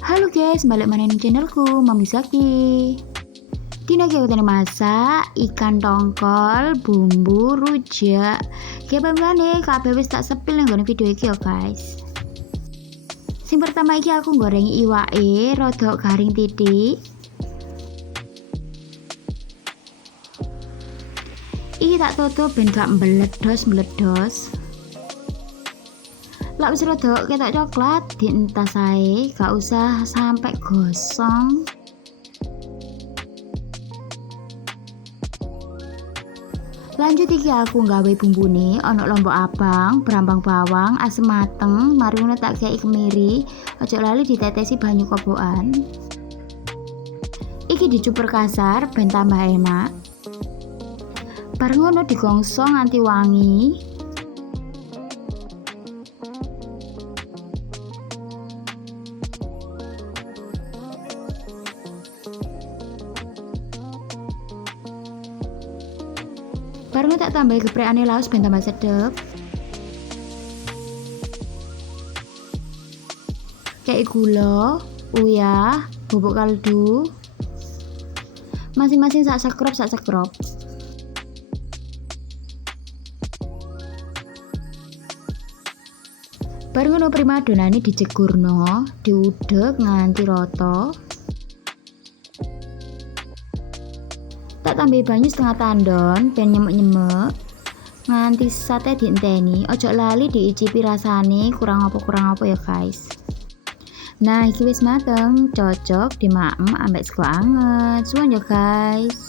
Halo guys, balik mana ning channelku Mami Zaki. Dina iki aku masak ikan tongkol bumbu rujak. Kayak bambane kabeh wis tak sepil nang nggon video iki ya guys. Sing pertama iki aku goreng iwake rada garing titik. Iki tak tutup ben gak meledos. Lak wis rada ketok coklat dientas ae, gak usah sampai gosong. Lanjut iki aku nggawe bumbune, ana lombok abang, brambang bawang, asem mateng, mari ngono tak kei kemiri, aja lali ditetesi banyu kobokan. Iki dicuper kasar ben tambah enak. Bar ngono digongso nganti wangi. Baru tak tambah geprekane laos ben tambah sedep. Kayak gula, uyah, bubuk kaldu. Masing-masing sak sekrop. Baru ngono prima adonane dijegurno, diudek nganti rata. Tak tambahi banyu setengah tandon ben nyemek-nyemek nganti sate dienteni. Ojo lali diicipi rasane kurang apa ya guys. Nah iki wis mateng, cocok dimaem ambek sego anget. Suwun ya guys.